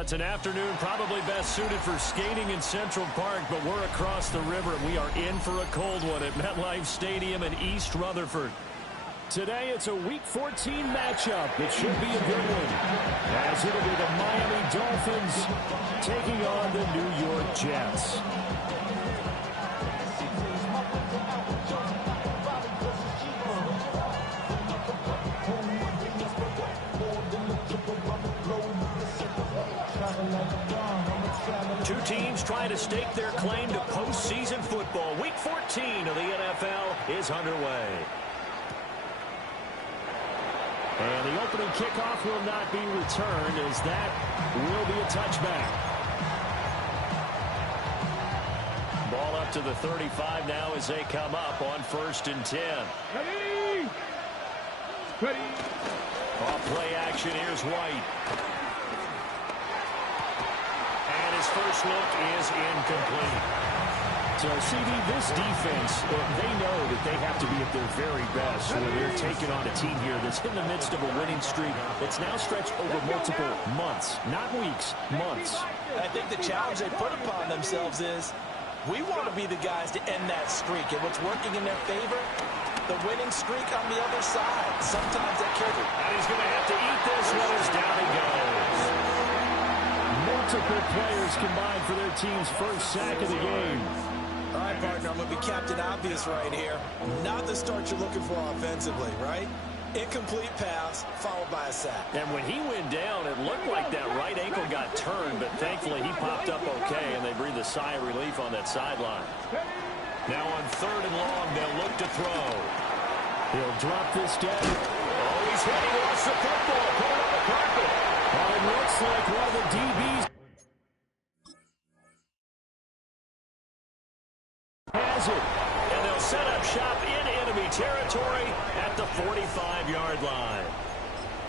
It's an afternoon probably best suited for skating in Central Park, but we're across the river, and we are in for a cold one at MetLife Stadium in East Rutherford. Today, it's a Week 14 matchup. It should be a good one, as it'll be the Miami Dolphins taking on the New York Jets. Two teams trying to stake their claim to postseason football. Week 14 of the NFL is underway. And the opening kickoff will not be returned, as that will be a touchback. Ball up to the 35 now as they come up on 1st and 10. Ready? Ready. Off play action, here's White. And his first look is incomplete. So, CD, this defense, they know that they have to be at their very best when they're taking on a team here that's in the midst of a winning streak that's now stretched over multiple months, not weeks, months. I think the challenge they put upon themselves is we want to be the guys to end that streak. And what's working in their favor? The winning streak on the other side. Sometimes that kills it. And he's going to have to eat this one as down he goes. Multiple players combined for their team's first sack of the game. All right, partner, I'm going to be Captain Obvious right here. Not the start you're looking for offensively, right? Incomplete pass, followed by a sack. And when he went down, it looked like that right ankle got turned, but thankfully he popped up okay, and they breathed a sigh of relief on that sideline. Now on 3rd and long, they'll look to throw. He'll drop this down. Oh, he's hit. He lost the football. Put it on the carpet. And it looks like one of the DBs has it. And they'll set up shop in enemy territory at the 45-yard line.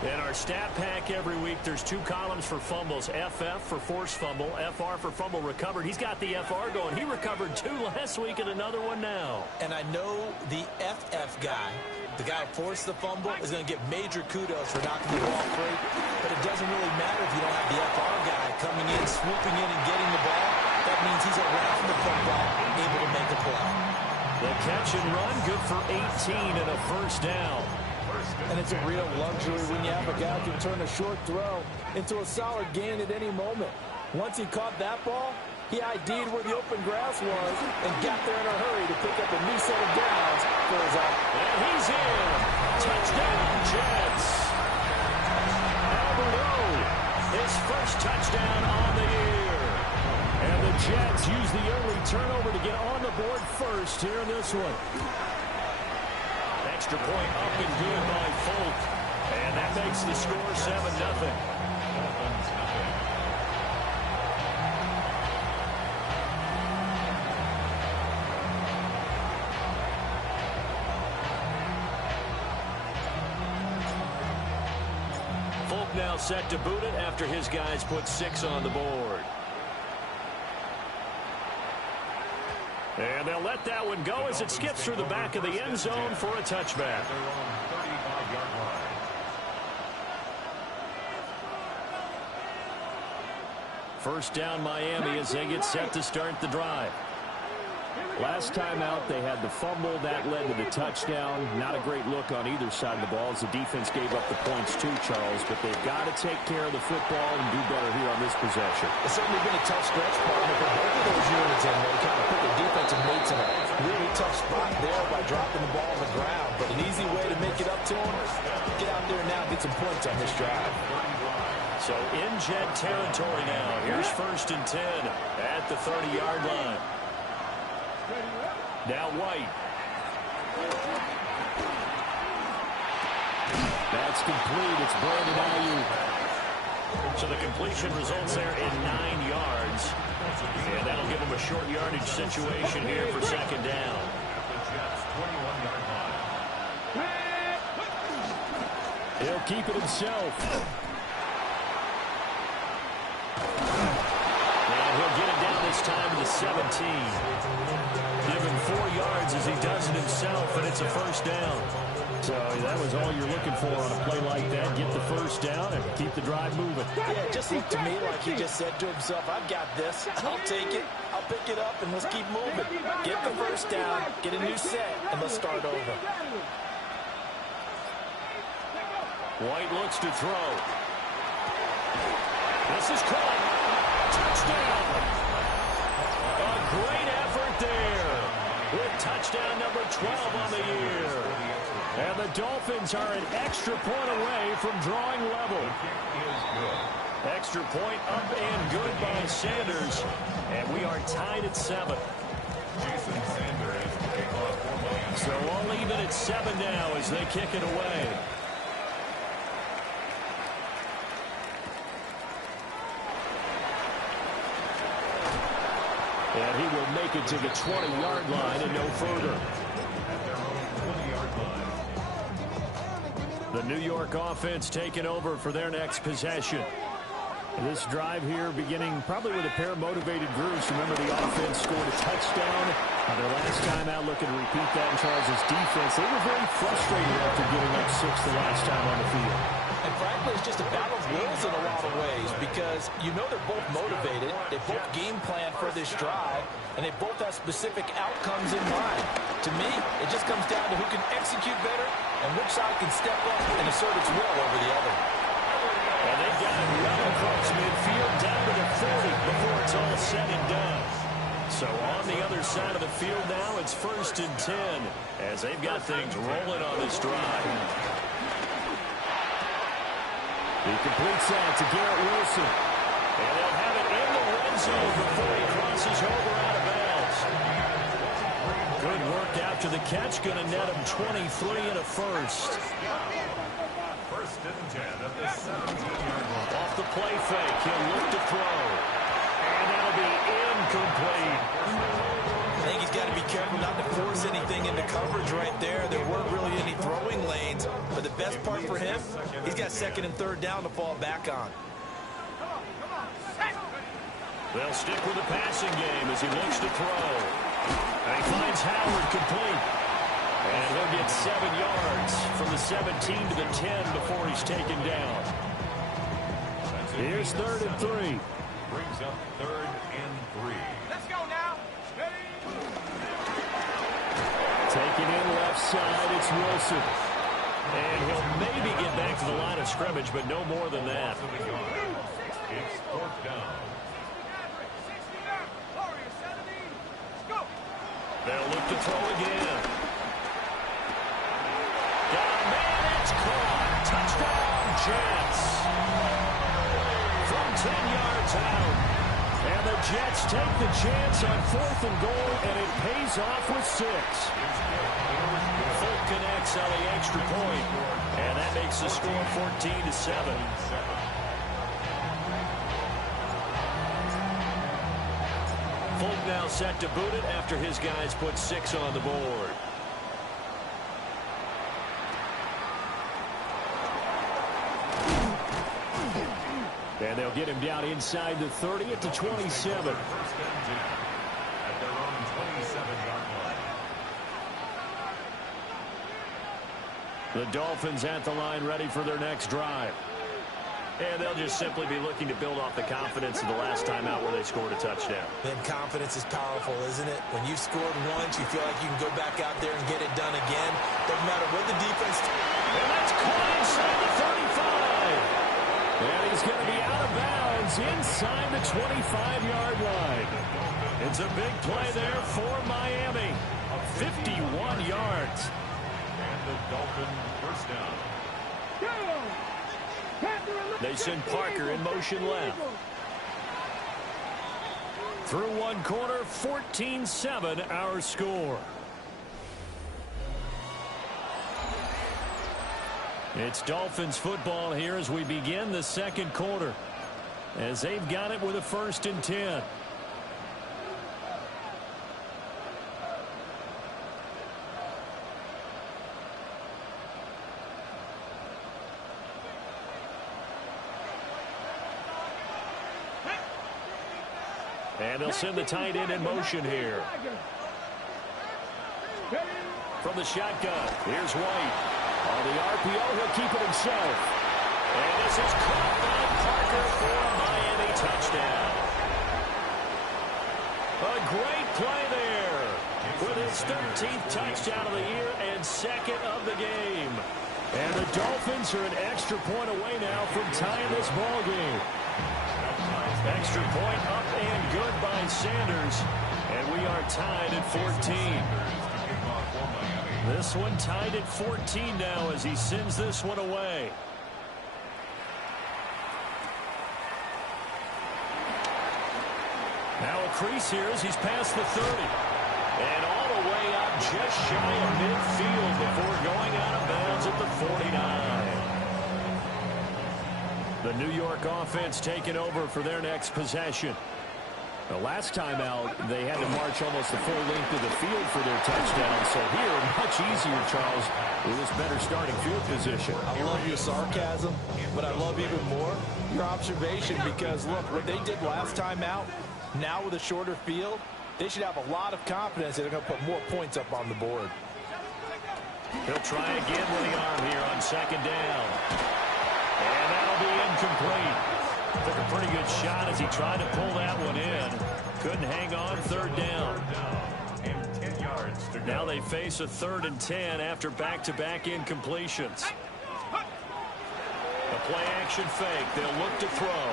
In our stat pack every week, there's 2 columns for fumbles. FF for forced fumble, FR for fumble recovered. He's got the FR going. He recovered 2 last week and another one now. And I know the FF guy, the guy who forced the fumble, is going to get major kudos for knocking the ball free. But it doesn't really matter if you don't have the FR guy coming in, swooping in, and getting the ball. That means he's around the football, able to make a play. The catch and run, good for 18 and a first down. And it's a real luxury when you have a guy who can turn a short throw into a solid gain at any moment. Once he caught that ball, he ID'd where the open grass was and got there in a hurry to pick up a new set of downs for his own. And he's in. Touchdown, Jets. Albert, his first touchdown on the year. And the Jets use the early turnover to get on the board first here in this one. Extra point up and good by Folk. And that makes the score 7-0. Folk now set to boot it after his guys put 6 on the board. And they'll let that one go as it skips through the back of the end zone for a touchback. First down Miami as they get set to start the drive. Last time out, they had the fumble. That led to the touchdown. Not a great look on either side of the ball as the defense gave up the points too, Charles. But they've got to take care of the football and do better here on this possession. It's certainly been a tough stretch, partner, for both of those units in there. Kind of put their defensive mates in a really tough spot there by dropping the ball on the ground. But an easy way to make it up to them, get out there now and get some points on this drive. So in Jet territory now. Here's 1st and 10 at the 30-yard line. Now White. That's complete. It's Brandon Ayuk. So the completion results there in 9 yards. And that'll give him a short yardage situation here for 2nd down. He'll keep it himself. And he'll get it down this time to the 17. Give him 4 yards as he does it himself, and it's a 1st down. So that was all you're looking for on a play like that. Get the first down and keep the drive moving. Yeah, it just looked to me like he just said to himself, I've got this. I'll take it. I'll pick it up, and let's keep moving. Get the first down, get a new set, and let's start over. White looks to throw. This is caught. Touchdown. A great effort there. With touchdown number 12 on the year. And the Dolphins are an extra point away from drawing level. Extra point up and good by Sanders. And we are tied at 7. So all even at 7 now as they kick it away. And he will make it to the 20-yard line and no further. The New York offense taking over for their next possession. This drive here beginning probably with a pair of motivated groups. Remember, the offense scored a touchdown. Their last time out, looking to repeat that in Charles' defense. They were very frustrated after giving up 6 the last time on the field. And frankly, it's just a battle of wills in a lot of ways because you know they're both motivated. They both game plan for this drive, and they both have specific outcomes in mind. To me, it just comes down to who can execute better and which side can step up and assert its will over the other. And they've got it well across midfield down to the 40 before it's all said and done. So on the other side of the field now, it's 1st and 10 as they've got things rolling on this drive. He completes that to Garrett Wilson. And they'll have it in the red zone before he crosses over out of bounds. Good work after the catch. Going to net him 23 and a first. 1st and 10 at the 17-yard line. Off the play fake, he'll look to throw. And that'll be incomplete. I think he's got to be careful not to force anything into coverage right there. There weren't really any throwing lanes. But the best part for him, he's got 2nd and 3rd down to fall back on. They'll stick with the passing game as he looks to throw. And he finds Howard complete. And he'll get 7 yards from the 17 to the 10 before he's taken down. Here's 3rd and 3. Brings up 3rd and 3. Let's go now. Taking in left side, it's Wilson. And he'll maybe get back to the line of scrimmage, but no more than that. It's 4th down. They'll look to throw again. Got a man, it's caught. Touchdown, Jets. From 10 yards out. And the Jets take the chance on 4th and goal, and it pays off with 6. Full connects on the extra point, and that makes the score 14-7. Folk now set to boot it after his guys put 6 on the board. And they'll get him down inside the 30 at the 27. 1st and 10 at their own 27-yard line. The Dolphins at the line ready for their next drive. And they'll just simply be looking to build off the confidence of the last time out where they scored a touchdown. Then confidence is powerful, isn't it? When you've scored once, you feel like you can go back out there and get it done again. Doesn't matter what the defense... And that's caught inside the 35. And he's going to be out of bounds inside the 25-yard line. It's a big play there for Miami. 51 yards. And the Dolphins 1st down. They send Parker in motion left. Through one quarter, 14-7 our score. It's Dolphins football here as we begin the 2nd quarter. As they've got it with a 1st and 10. And they'll send the tight end in motion here. From the shotgun, here's White. On the RPO, he'll keep it himself. And this is caught by Parker for a Miami touchdown. A great play there with his 13th touchdown of the year and second of the game. And the Dolphins are an extra point away now from tying this ball game. Extra point up and good by Sanders. And we are tied at 14. This one tied at 14 now as he sends this one away. Now a crease here as he's past the 30. And all the way up just shy of midfield before going out of bounds at the 49. The New York offense taking over for their next possession. The last time out, they had to march almost the full length of the field for their touchdown. So here, much easier, Charles, with this better starting field position. I love your sarcasm, but I love even more your observation because, look, what they did last time out, now with a shorter field, they should have a lot of confidence that they're going to put more points up on the board. He'll try again with the arm here on second down. And that'll be incomplete. Took a pretty good shot as he tried to pull that one in. Couldn't hang on third down. And 10 yards to go. Now they face a 3rd and 10 after back-to-back incompletions. A play-action fake. They'll look to throw.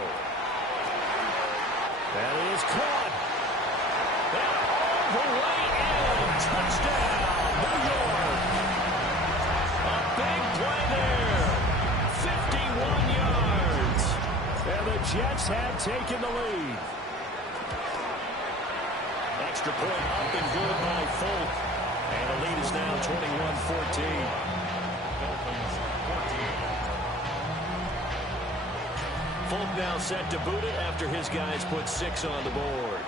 That is caught. And all the way in. Touchdown, New York. A big play there. 51 yards. And the Jets have taken the lead. Extra point up and good by Folk. And the lead is now 21-14. Folk now set to boot it after his guys put 6 on the board.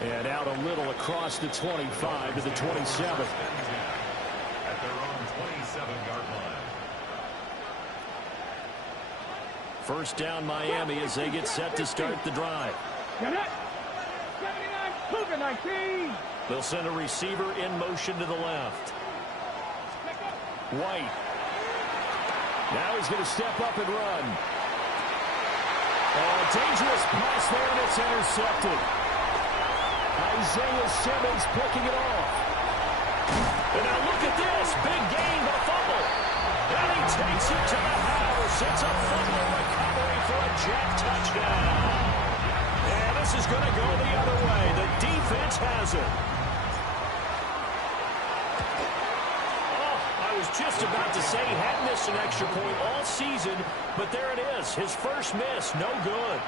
And out a little across the 25 to the 27. At their own 27-yard line. First down Miami as they get set to start the drive. They'll send a receiver in motion to the left. White. Now he's going to step up and run. Oh, dangerous pass there, and it's intercepted. Isaiah Simmons picking it off. And now look at this. Big gain, a fumble. And he takes it to the house. It's a fumble recovery for a Jet touchdown. And this is going to go the other way. The defense has it. I was just about to say he hadn't missed an extra point all season, but there it is. His first miss, no good.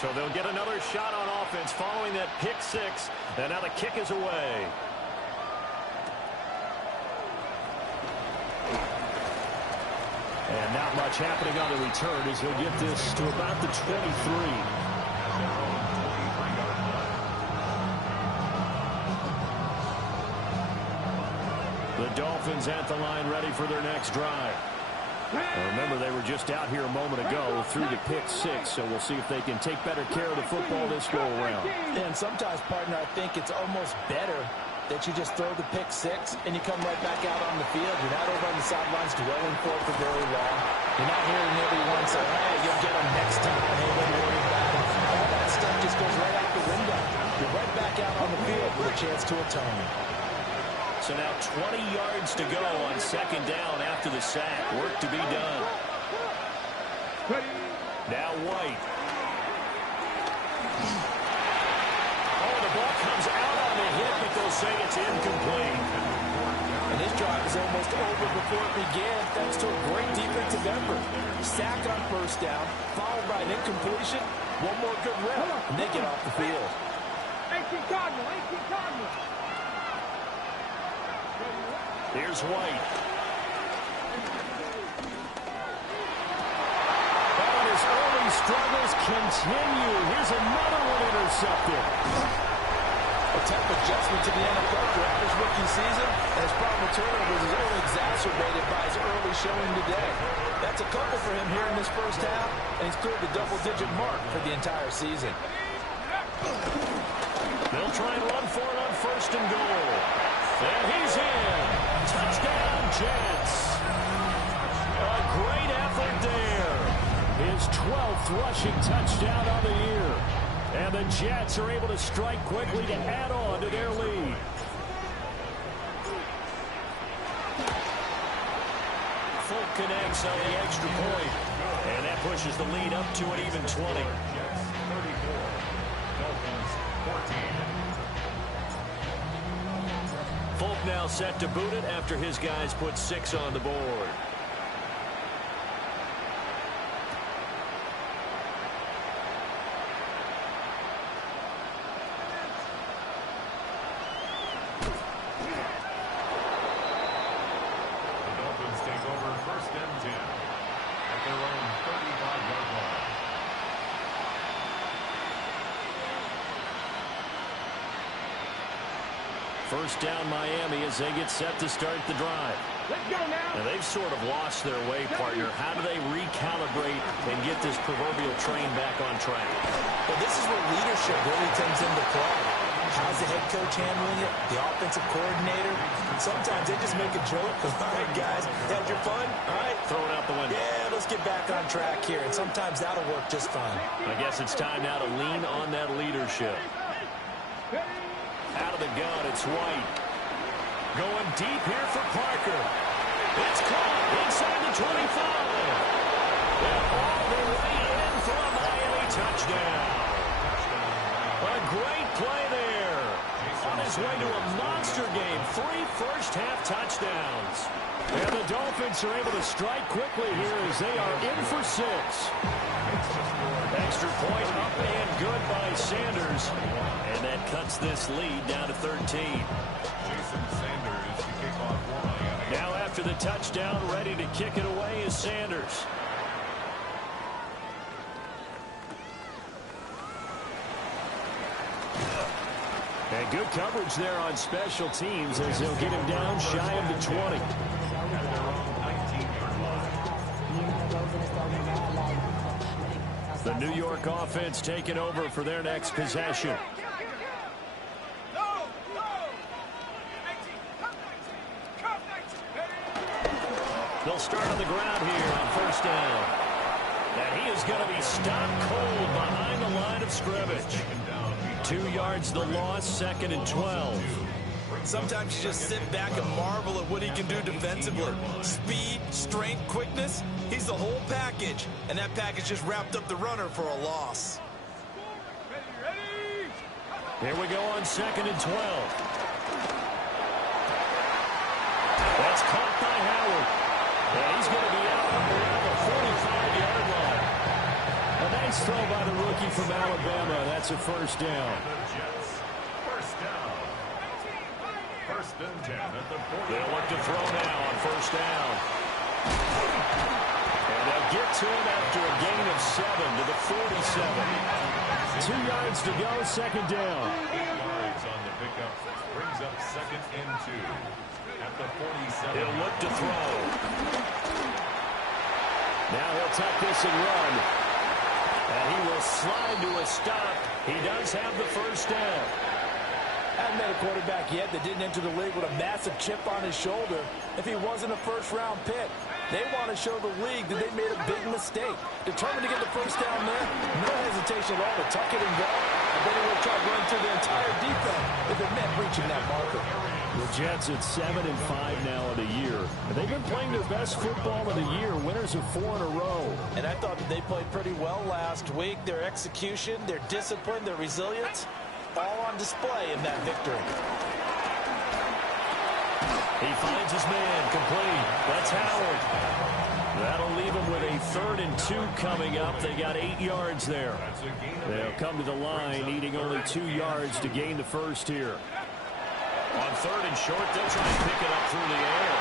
So they'll get another shot on offense following that pick 6, and now the kick is away. And not much happening on the return as he'll get this to about the 23. The Dolphins at the line ready for their next drive. Now remember, they were just out here a moment ago through the pick 6, so we'll see if they can take better care of the football this go around. And sometimes, partner, I think it's almost better that you just throw the pick 6 and you come right back out on the field. You're not over on the sidelines dwelling for very long. You're not hearing everyone say, hey, you'll get them next time. Hey, don't worry about it. All that stuff just goes right out the window. You're right back out on the field with a chance to atone. So now 20 yards to go on second down after the sack. Work to be done. Now White. Oh, the ball comes out on the hit, but they'll say it's incomplete. And this drive is almost over before it began, thanks to a great defensive effort. Sack on first down, followed by an incompletion. One more good rep, and they get off the field. 18 Cardinal, 18 Cardinal. Here's White. And his early struggles continue. Here's another one intercepted. A tough adjustment to the NFL throughout his rookie season, and his problem with turnovers is only exacerbated by his early showing today. That's a couple for him here in this first half, and he's cleared the double-digit mark for the entire season. They'll try and run for it on first and goal. And he's in. Touchdown, Jets. A great effort there. His 12th rushing touchdown of the year. And the Jets are able to strike quickly to add on to their lead. Folk connects on the extra point. And that pushes the lead up to an even 20. Jets 34. Dolphins 14. Folk now set to boot it after his guys put 6 on the board. The Dolphins take over first and 10 at their own 35-yard line. First down Miami as they get set to start the drive. Let's go now. Now they've sort of lost their way, partner. How do they recalibrate and get this proverbial train back on track? But this is where leadership really comes into play. How's the head coach handling it? The offensive coordinator? Sometimes they just make a joke. All right, guys, had your fun? All right. Throw it out the window. Yeah, let's get back on track here. And sometimes that'll work just fine. I guess it's time now to lean on that leadership. Out of the gun, it's White. Going deep here for Parker. It's caught inside the 25. And all the way in for a Miami touchdown. A great play there. On his way to a monster game. 3 first-half touchdowns. And the Dolphins are able to strike quickly here as they are in for 6. Extra point up and good by Sanders. And that cuts this lead down to 13. Jason Sanders to kick off one. Now after the touchdown, ready to kick it away is Sanders. And good coverage there on special teams as they'll get him down shy of the 20. At their own 19-yard line. The New York offense taking over for their next possession. They'll start on the ground here on first down. And he is going to be stopped cold behind the line of scrimmage. 2 yards the loss, 2nd and 12. Sometimes you just sit back and marvel at what he can do defensively. Speed, strength, quickness. He's the whole package. And that package just wrapped up the runner for a loss. Here we go on 2nd and 12. That's caught by Howard. And he's going to be out around the 45-yard line. A nice throw by the rookie from Alabama. That's a first down. The Jets. First down. First and 10 at the 40. They'll look to throw now on first down. And they'll get to him after a gain of 7 to the 47. 2 yards to go, second down. 8 yards on the pickup. Brings up second and 2 at the 47. He'll look to throw. Now he'll tuck this and run. And he will slide to a stop. He does have the first down. Haven't met a quarterback yet that didn't enter the league with a massive chip on his shoulder if he wasn't a first-round pick. They want to show the league that they made a big mistake. Determined to get the first down there, no hesitation at all to tuck it and go. And then he will try to run through the entire defense if it meant reaching that marker. The Jets at 7-5 now of the year. And they've been playing their best football of the year, winners of 4 in a row. And I thought that they played pretty well last week. Their execution, their discipline, their resilience, all on display in that victory. He finds his man, complete. That's Howard. That'll leave him with a 3rd and 2 coming up. They got 8 yards there. They'll come to the line, needing only 2 yards to gain the first here. On 3rd and short, they'll try and pick it up through the air.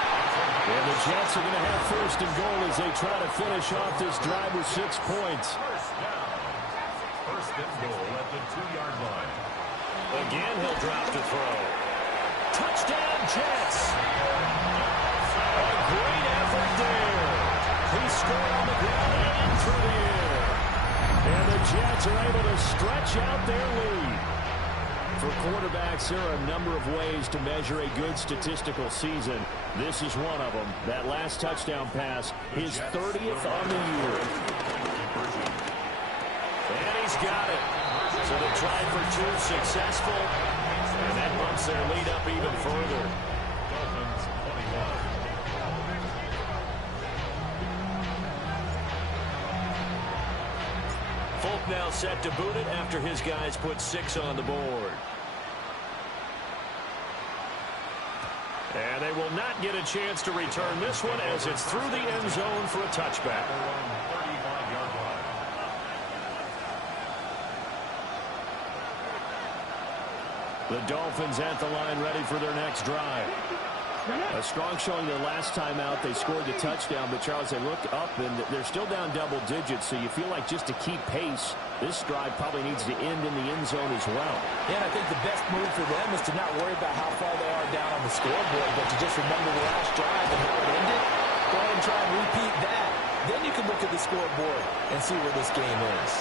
And the Jets are going to have first and goal as they try to finish off this drive with 6 points. First down. First and goal at the 2-yard line. Again, he'll drop to throw. Touchdown, Jets. A great effort there. He scored on the ground and through the air. And the Jets are able to stretch out their lead. For quarterbacks, there are a number of ways to measure a good statistical season. This is one of them. That last touchdown pass, his 30th on the year. And he's got it. So they tried for two, successful. And that bumps their lead up even further. Dolphins 21. Folk now set to boot it after his guys put 6 on the board. And they will not get a chance to return this one as it's through the end zone for a touchback. The Dolphins at the line ready for their next drive. A strong showing their last time out. They scored the touchdown, but Charles, they look up and they're still down double digits, so you feel like just to keep pace, this drive probably needs to end in the end zone as well. Yeah, and I think the best move for them is to not worry about how far they are down on the scoreboard, but to just remember the last drive and how it ended. Go ahead and try and repeat that. Then you can look at the scoreboard and see where this game is.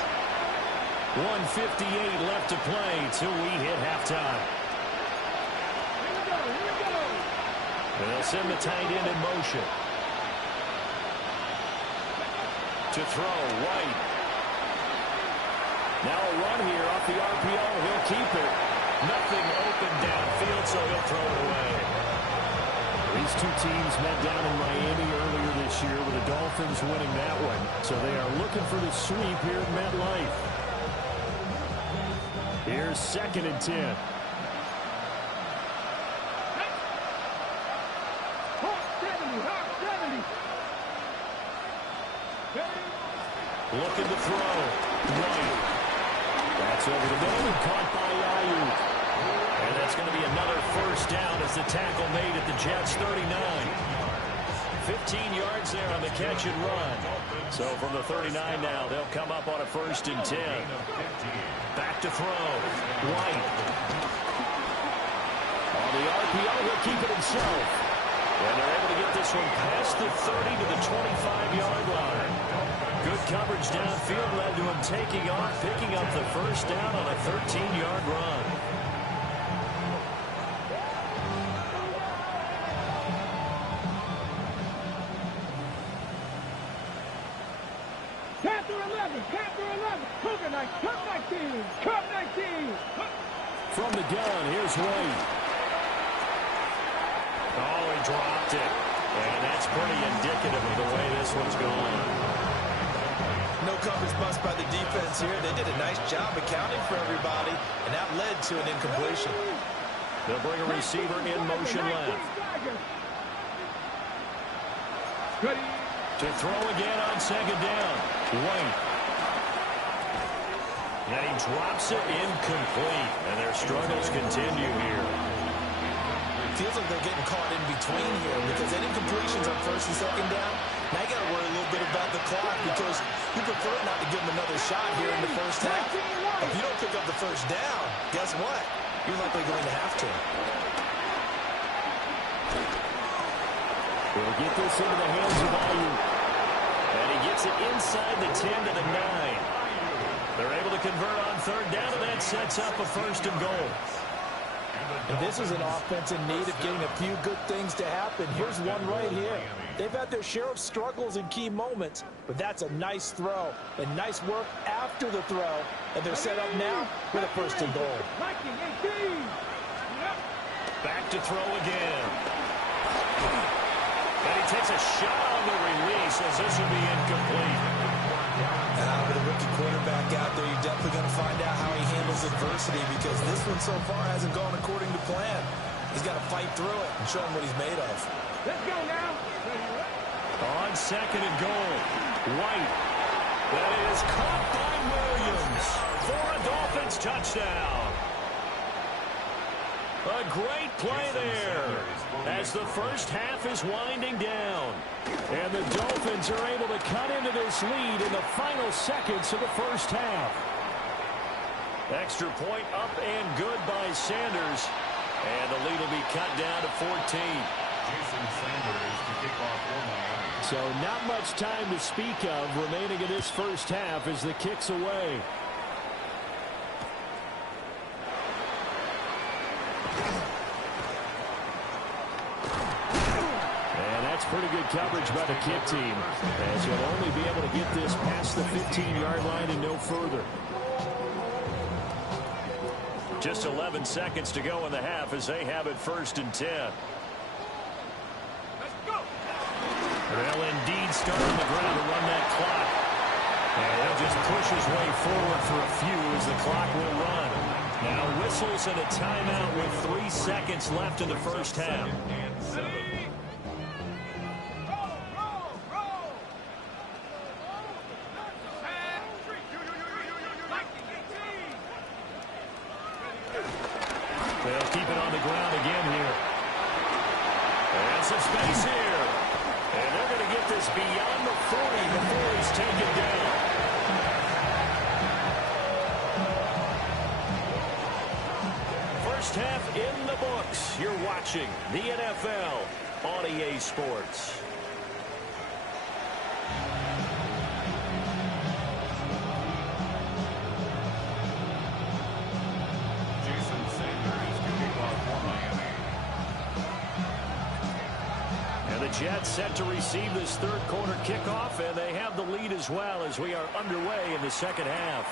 1:58 left to play till we hit halftime. They'll send the tight end in motion. To throw, White. Now a run here off the RPO. He'll keep it. Nothing open downfield, so he'll throw it away. These two teams met down in Miami earlier this year with the Dolphins winning that one. So they are looking for the sweep here at MetLife. Here's 2nd and 10. Looking to throw. White. That's over the middle and caught by Ayuk. And that's going to be another first down as the tackle made at the Jets' 39. 15 yards there on the catch and run. So from the 39 now, they'll come up on a 1st and 10. Back to throw. White. On the RPO, he'll keep it himself. And they're able to get this one past the 30 to the 25-yard line. Good coverage downfield led to him taking off, picking up the first down on a 13-yard run. Cup 19. From the gun, here's Wade. Oh, he dropped it. And that's pretty indicative of the way this one's going. No coverage bust by the defense here. They did a nice job accounting for everybody, and that led to an incompletion. They'll bring a receiver in motion left. To throw again on 2nd down. White. And he drops it incomplete. And their struggles continue here. Feels like they're getting caught in between here because any completions on 1st and 2nd down, now you got to worry a little bit about the clock because you prefer not to give them another shot here in the first half. If you don't pick up the first down, guess what? You're likely going to have to. We'll get this into the hands of Ayuk. And he gets it inside the 10 to the 9. They're able to convert on 3rd down, and that sets up a 1st and goal. And this is an offense in need of getting a few good things to happen. Here's one right here. They've had their share of struggles in key moments, but that's a nice throw and nice work after the throw. And they're set up now with a 1st and goal. Back to throw again. And he takes a shot on the release as this will be incomplete. With a rookie quarterback out there, you're definitely going to find out how he handles adversity because this one so far hasn't gone according to plan. He's got to fight through it and show him what he's made of. Let's go now. On 2nd and goal, White. That is caught by Williams for a Dolphins touchdown. A great play there as the first half is winding down. And the Dolphins are able to cut into this lead in the final seconds of the first half. Extra point up and good by Sanders. And the lead will be cut down to 14. Jason Sanders to kick off for Miami. So not much time to speak of remaining in this first half as the kick's away. And that's pretty good coverage by the kick team, as you'll only be able to get this past the 15-yard line and no further. Just 11 seconds to go in the half as they have it 1st and 10. Let's go. They'll indeed start on the ground to run that clock. And he'll just push his way forward for a few as the clock will run. Now whistles and a timeout with 3 seconds left in the first half. And 7. They'll keep it on the ground again here. And some space here. And they're going to get this beyond the 40 before he's taken down. First half in the books. You're watching the NFL on EA Sports. Jason Sanders to kick off for Miami. And the Jets set to receive this third quarter kickoff, and they have the lead as well as we are underway in the second half.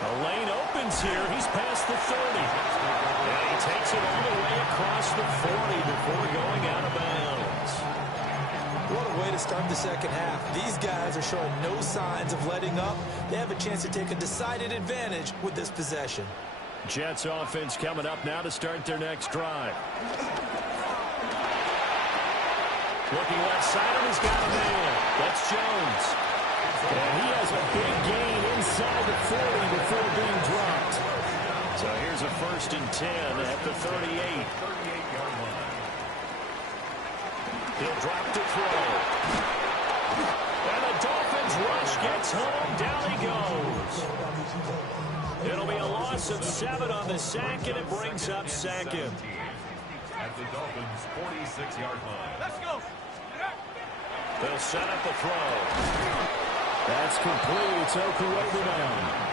The lane opens here. He's past the 30. And he takes it all the way across the 40 before going out of bounds. What a way to start the second half. These guys are showing no signs of letting up. They have a chance to take a decided advantage with this possession. Jets offense coming up now to start their next drive. Looking left side, and he's got a man. That's Jones. And he has a big gain inside the 40 before being dropped. So here's a 1st and 10 at the 38. 38-yard line. He'll drop to throw. And the Dolphins rush gets home. Down he goes. It'll be a loss of 7 on the sack, and it brings up second. At the Dolphins' 46-yard line. Let's go. They'll set up the throw. That's complete. It's Okuobu now.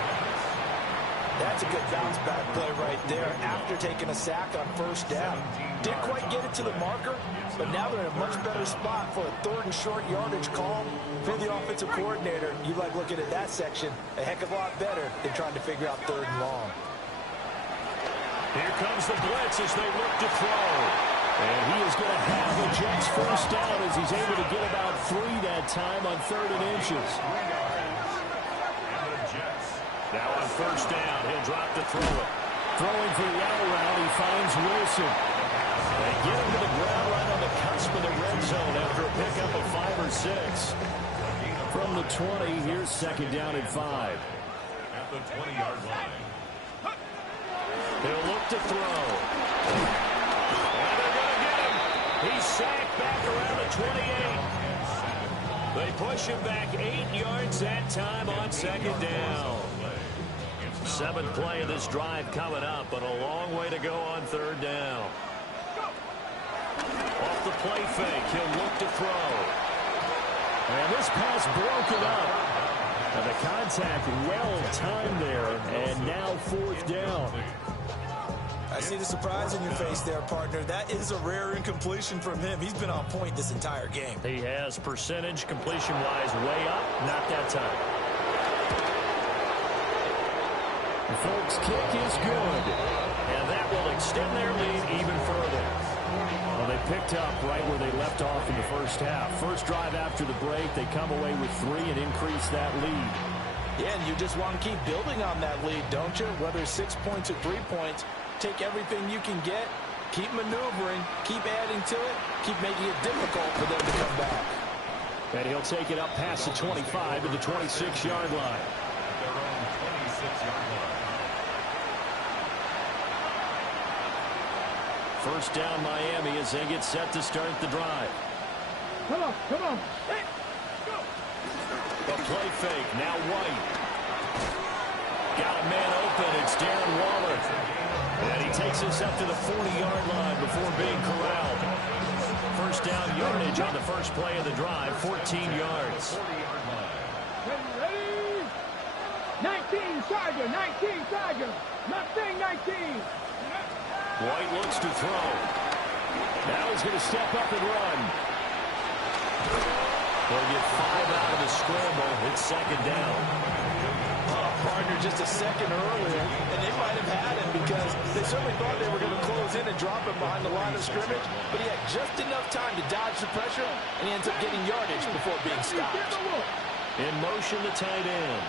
That's a good bounce back play right there after taking a sack on first down. Didn't quite get it to the marker, but now they're in a much better spot for a 3rd and short yardage call. If you're the offensive coordinator, you like looking at that section a heck of a lot better than trying to figure out 3rd and long. Here comes the blitz as they look to throw. And he is going to have the Jets first down as he's able to get about 3 that time on 3rd and inches. Now on first down, he'll drop to throw it. Throwing for the out route, he finds Wilson. They get him to the ground right on the cusp of the red zone after a pickup of 5 or 6. From the 20, here's 2nd down and 5. At the 20-yard line. He'll look to throw. And they're going to get him. He's sacked back around the 28. They push him back 8 yards that time on 2nd down. 7th play of this drive coming up, but a long way to go on 3rd down. Off the play fake, he'll look to throw. And this pass broken up. And the contact well timed there, and now 4th down. I see the surprise in your face there, partner. That is a rare incompletion from him. He's been on point this entire game. He has percentage completion-wise way up, not that time. The Folks' kick is good, and that will extend their lead even further. Well, they picked up right where they left off in the first half. First drive after the break, they come away with 3 and increase that lead. Yeah, and you just want to keep building on that lead, don't you? Whether it's 6 points or 3 points, take everything you can get, keep maneuvering, keep adding to it, keep making it difficult for them to come back. And he'll take it up past the 25 to the 26-yard line. Their own 26-yard line. First down Miami as they get set to start the drive. Come on. Hey, go. The play fake. Now White. Got a man open. It's Darren Waller. And he takes us up to the 40-yard line before being corralled. First down yardage on the first play of the drive, 14 yards. Ready? 19, Tiger, 19, Tiger. Mustang 19. White looks to throw. Now he's going to step up and run. They'll get 5 out of the scramble. It's second down. Partner just a second earlier, and they might have had him because they certainly thought they were going to close in and drop him behind the line of scrimmage, but he had just enough time to dodge the pressure, and he ends up getting yardage before being stopped. In motion, the tight end.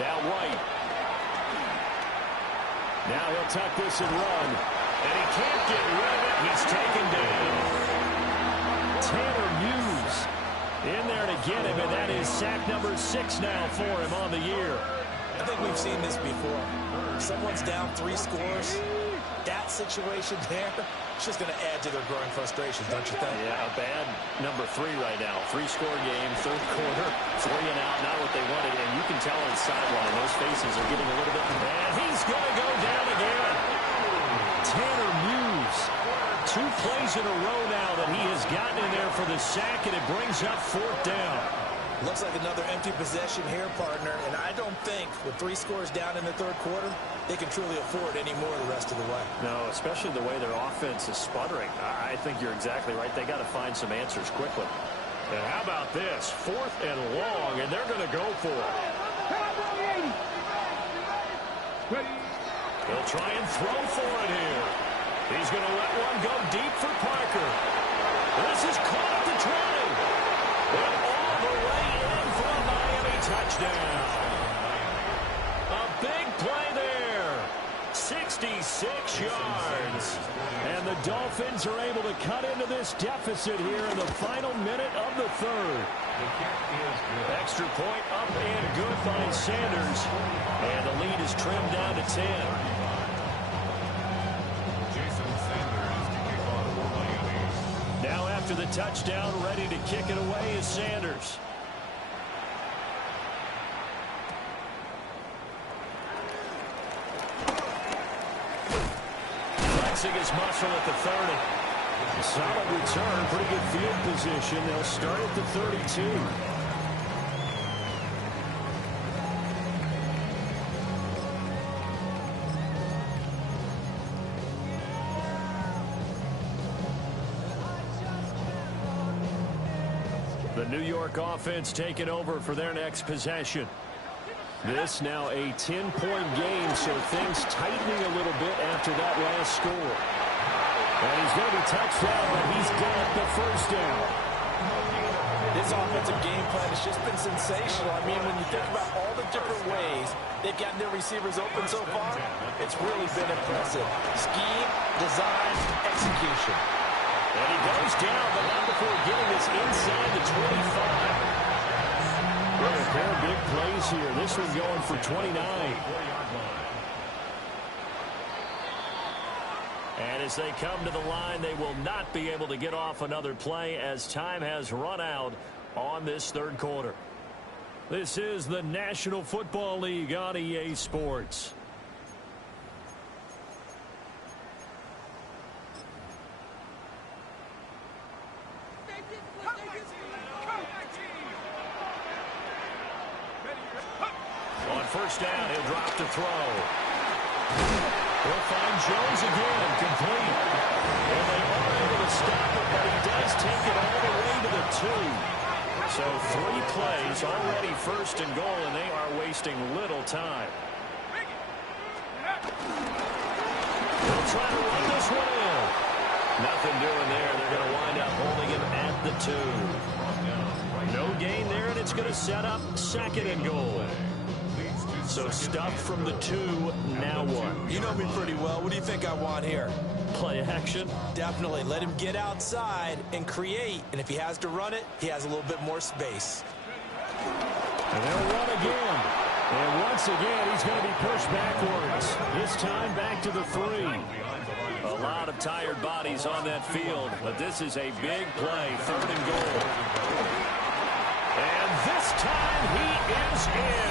Now White. Now he'll tuck this and run, and he can't get rid of it. He's taken down. Tanner Muse in there to get him, and that is sack number 6 now for him on the year. I think we've seen this before. Someone's down 3 scores. That situation there, it's just going to add to their growing frustrations, don't you think? Yeah, a bad number 3 right now. 3-score game, third quarter, 3 and out, not what they wanted. And you can tell on the sideline, those faces are getting a little bit bad. He's going to go down again. Tanner Muse. 2 plays in a row now that he has gotten in there for the sack, and it brings up 4th down. Looks like another empty possession here, partner, and I don't think with 3 scores down in the third quarter, they can truly afford any more the rest of the way. No, especially the way their offense is sputtering. I think you're exactly right. They got to find some answers quickly. And how about this? 4th and long, and they're going to go for it. He'll try and throw for it here. He's going to let one go deep for Parker. This is caught at the 20. And all the way in for a Miami touchdown. A big play there. 66 yards. And the Dolphins are able to cut into this deficit here in the final minute of the third. Extra point up and good by Sanders. And the lead is trimmed down to 10. Now after the touchdown, ready to kick it away is Sanders. Flexing his muscle at the 30. Solid return, pretty good field position. They'll start at the 32. The New York offense taking over for their next possession. This now a 10-point game, so things tightening a little bit after that last score. And he's going to be touched down, but he's got the first down. This offensive game plan has just been sensational. I mean, when you think about all the different ways they've gotten their receivers open so far, it's really been impressive. Scheme, design, execution. And he goes down, but not before getting this inside the 25. A pair of big plays here. This one going for 29. And as they come to the line, they will not be able to get off another play as time has run out on this third quarter. This is the National Football League on EA Sports. On first down, he'll drop to throw. He'll find Jones again, complete. And they are able to stop it, but he does take it all the way to the 2. So 3 plays, already first and goal, and they are wasting little time. They'll try to run this one in. Nothing doing there. They're going to wind up holding him at the 2. No gain there, and it's going to set up second and goal. So stuffed from the 2, now what? You know me pretty well. What do you think I want here? Play action? Definitely. Let him get outside and create. And if he has to run it, he has a little bit more space. And they'll run again. And once again, he's going to be pushed backwards. This time back to the 3. A lot of tired bodies on that field, but this is a big play, 3rd and goal. And this time he is in.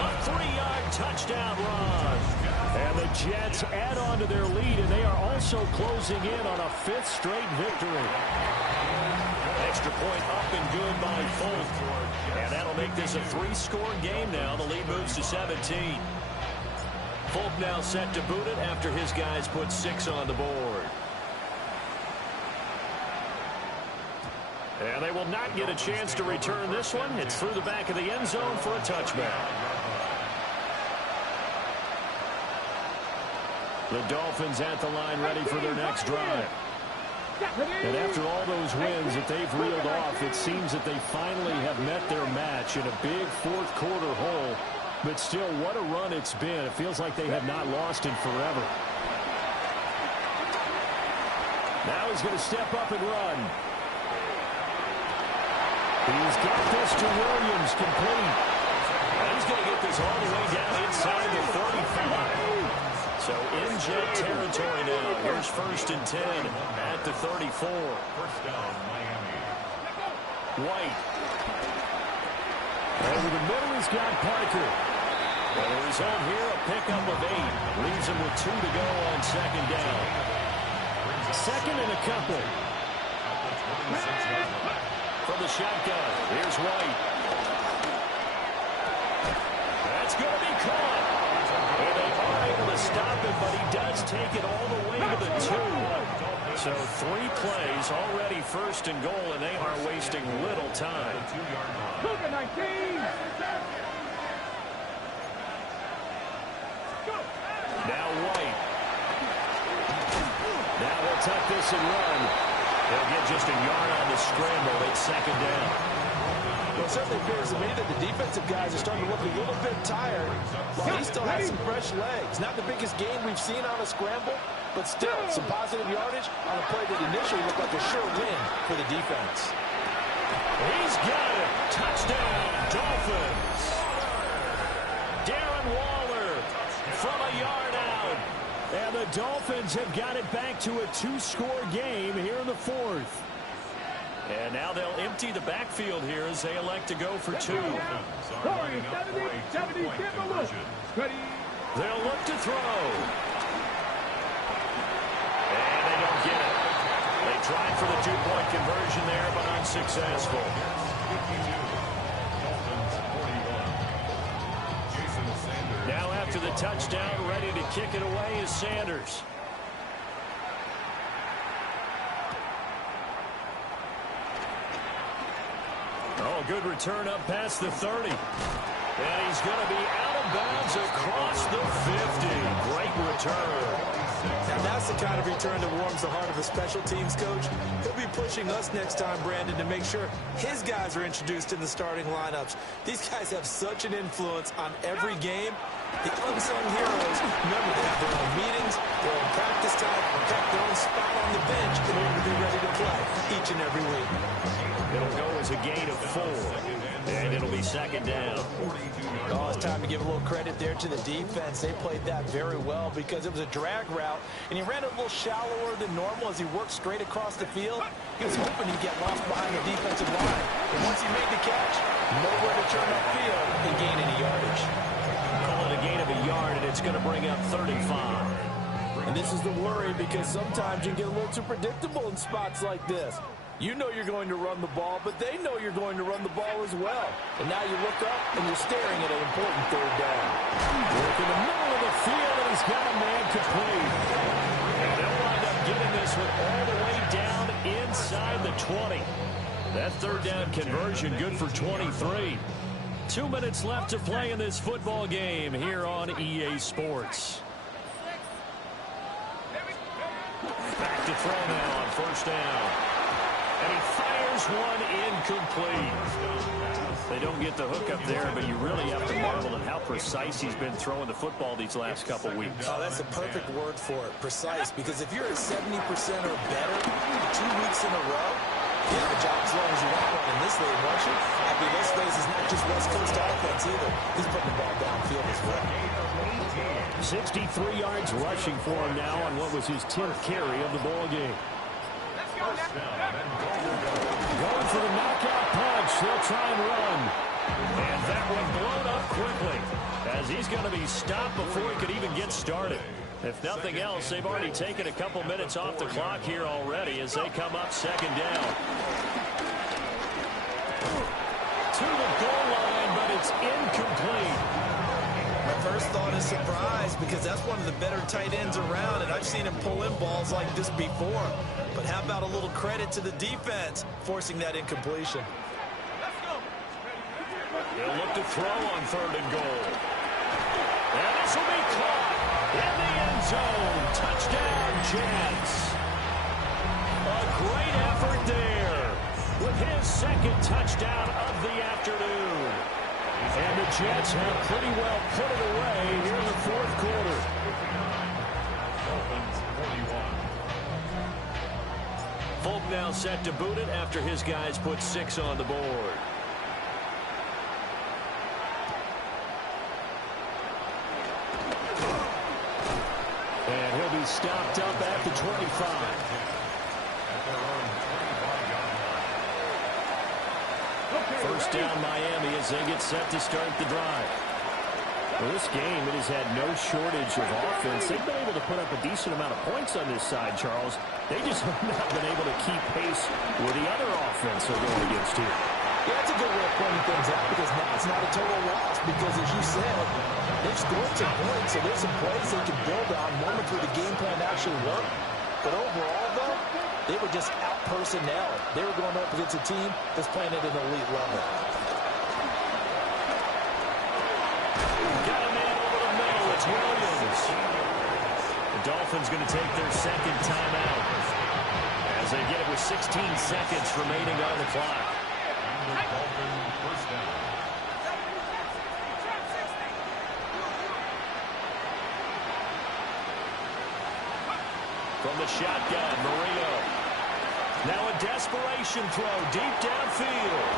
A 3-yard touchdown run. And the Jets add on to their lead, and they are also closing in on a 5th straight victory. Extra point up and good by Folk. And that'll make this a 3-score game now. The lead moves to 17. Folk now set to boot it after his guys put 6 on the board. And they will not get a chance to return this one. It's through the back of the end zone for a touchback. The Dolphins at the line ready for their next drive. And after all those wins that they've reeled off, it seems that they finally have met their match in a big 4th quarter hole. But still, what a run it's been. It feels like they have not lost in forever. Now he's going to step up and run. He's got this to Williams, complete. And he's going to get this all the way down inside the 35. So in Jet territory now. Here's 1st and 10 at the 34. First down, Miami. White. Over the middle, he's got Parker. And the result here, a pickup of 8. Leaves him with 2 to go on 2nd down. 2nd and a couple. From the shotgun, here's White. That's going to be caught. And they are able to stop him, but he does take it all the way to the 2. So 3 plays, already 1st and goal, and they are wasting little time. Now White. Now he'll tuck this and run. They'll get just a yard on the scramble at 2nd down. Well, it certainly appears to me that the defensive guys are starting to look a little bit tired, while he still has some fresh legs. Not the biggest gain we've seen on a scramble, but still some positive yardage on a play that initially looked like a sure win for the defense. He's got it. Touchdown, Dolphins. Darren Waller from a yard out. And the Dolphins have got it back to a 2-score game here in the 4th. And now they'll empty the backfield here as they elect to go for 2. They'll look to throw. And they don't get it. They tried for the 2-point conversion there, but unsuccessful. Now after the touchdown, ready to kick it away is Sanders. Oh, good return up past the 30. And he's going to be out of bounds across the 50. Great return. Now that's the kind of return that warms the heart of a special teams coach. He'll be pushing us next time, Brandon, to make sure his guys are introduced in the starting lineups. These guys have such an influence on every game. The unsung heroes, remember, they have their own meetings, their own practice time, in fact, their own spot on the bench in order to be ready to play each and every week. It'll go as a gain of 4, and it'll be 2nd down. Oh, it's time to give a little credit there to the defense. They played that very well because it was a drag route, and he ran it a little shallower than normal as he worked straight across the field. He was hoping he'd get lost behind the defensive line. But once he made the catch, nowhere to turn upfield and gain any yardage. Call it a gain of a yard, and it's going to bring up 35. And this is the worry because sometimes you get a little too predictable in spots like this. You know you're going to run the ball, but they know you're going to run the ball as well. And now you look up and you're staring at an important 3rd down. Work in the middle of the field, and he's got a man complete. And they'll wind up getting this one all the way down inside the 20. That 3rd down conversion good for 23. 2 minutes left to play in this football game here on EA Sports. Back to throw now on 1st down. And he fires one incomplete. They don't get the hook up there, but you really have to marvel at how precise he's been throwing the football these last couple weeks. Oh, that's a perfect word for it, precise, because if you're at 70% or better 2 weeks in a row, you have a job as long as you want one in this league, won't you? I mean, let's face it, it's not just West Coast offense either. He's putting the ball downfield as well. 63 yards rushing for him now on what was his 10th carry of the ball game. Going for the knockout punch. They'll try and run. And that one blown up quickly as he's going to be stopped before he could even get started. If nothing else, they've already taken a couple minutes off the clock here already as they come up second down. To the goal line, but it's incomplete. My first thought is surprise because that's one of the better tight ends around, and I've seen him pull in balls like this before. But how about a little credit to the defense forcing that incompletion? They'll look to throw on 3rd and goal. And this will be caught in the end zone. Touchdown, Jets. A great effort there with his 2nd touchdown of the afternoon. And the Jets have pretty well put it away here in the 4th quarter. Dolphins 41. Folk now set to boot it after his guys put 6 on the board. And he'll be stopped up at the 25. First down Miami as they get set to start the drive. Well, this game, it has had no shortage of offense. They've been able to put up a decent amount of points on this side, Charles. They just have not been able to keep pace with the other offense they're going against here. Yeah, that's a good way of pointing things out because now it's not a total loss because, as you said, they've scored some points, so there's some plays they can build on, moments where the game plan actually worked. But overall, though, they were just out-personnel. They were going up against a team that's playing at an elite level. Got a man over the middle. It's Williams. The Dolphins going to take their 2nd timeout as they get it with 16 seconds remaining on the clock. Dolphin first down. From the shotgun, Marino. Now a desperation throw deep downfield.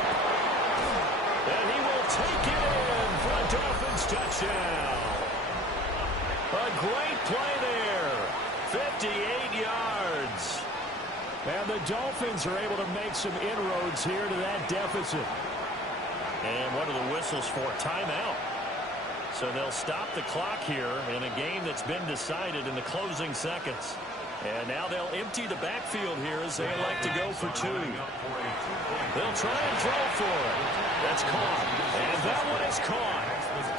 And he will take it in for a Dolphins touchdown. A great play there. 58 yards. And the Dolphins are able to make some inroads here to that deficit. And what are the whistles for? Timeout. So they'll stop the clock here in a game that's been decided in the closing seconds. And now they'll empty the backfield here as they elect to go for 2. They'll try and throw for it. That's caught. And that one is caught.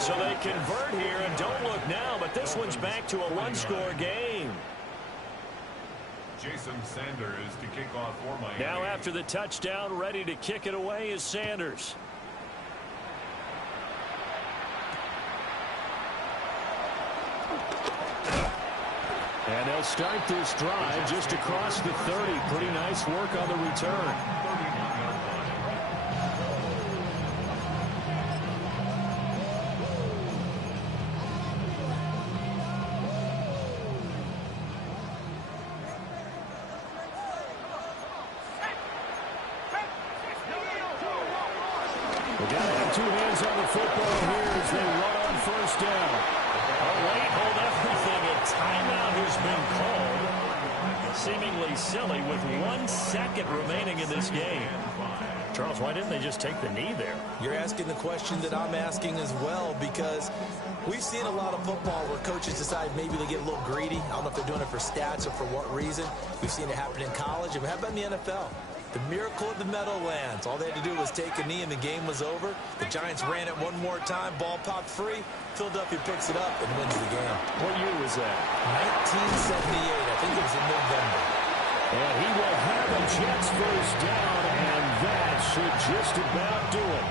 So they convert here and don't look now, but this one's back to a one-score game. Jason Sanders to kick off for Miami. Now after the touchdown, ready to kick it away is Sanders. And they'll start this drive just across the 30. Pretty nice work on the return. We got to have 2 hands on the football here as they run on first down. A late hold everything. A timeout has been called. Seemingly silly with 1 second remaining in this game. Charles, why didn't they just take the knee there? You're asking the question that I'm asking as well because we've seen a lot of football where coaches decide maybe they get a little greedy. I don't know if they're doing it for stats or for what reason. We've seen it happen in college. And how about in the NFL? The miracle of the Meadowlands. All they had to do was take a knee and the game was over. The Giants ran it one more time. Ball popped free. Philadelphia picks it up and wins the game. What year was that? 1978. I think it was in November. And he will have a Jets first down, and that should just about do it.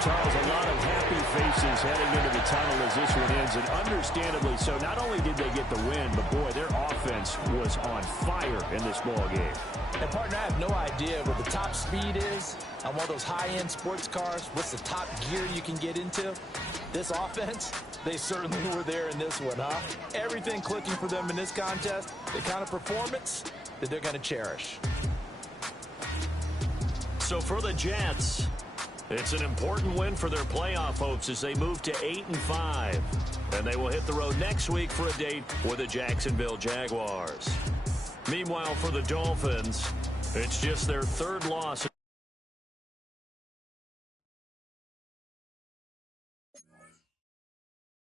Charles, a lot of happy faces heading into the tunnel as this one ends, and understandably so. Not only did they get the win, but boy, their offense was on fire in this ball game. And partner, I have no idea what the top speed is on one of those high-end sports cars. What's the top gear you can get into? This offense, they certainly were there in this one, huh? Everything clicking for them in this contest, the kind of performance that they're going to cherish. So for the Jets, it's an important win for their playoff hopes as they move to 8-5. And they will hit the road next week for a date with the Jacksonville Jaguars. Meanwhile, for the Dolphins, it's just their third loss.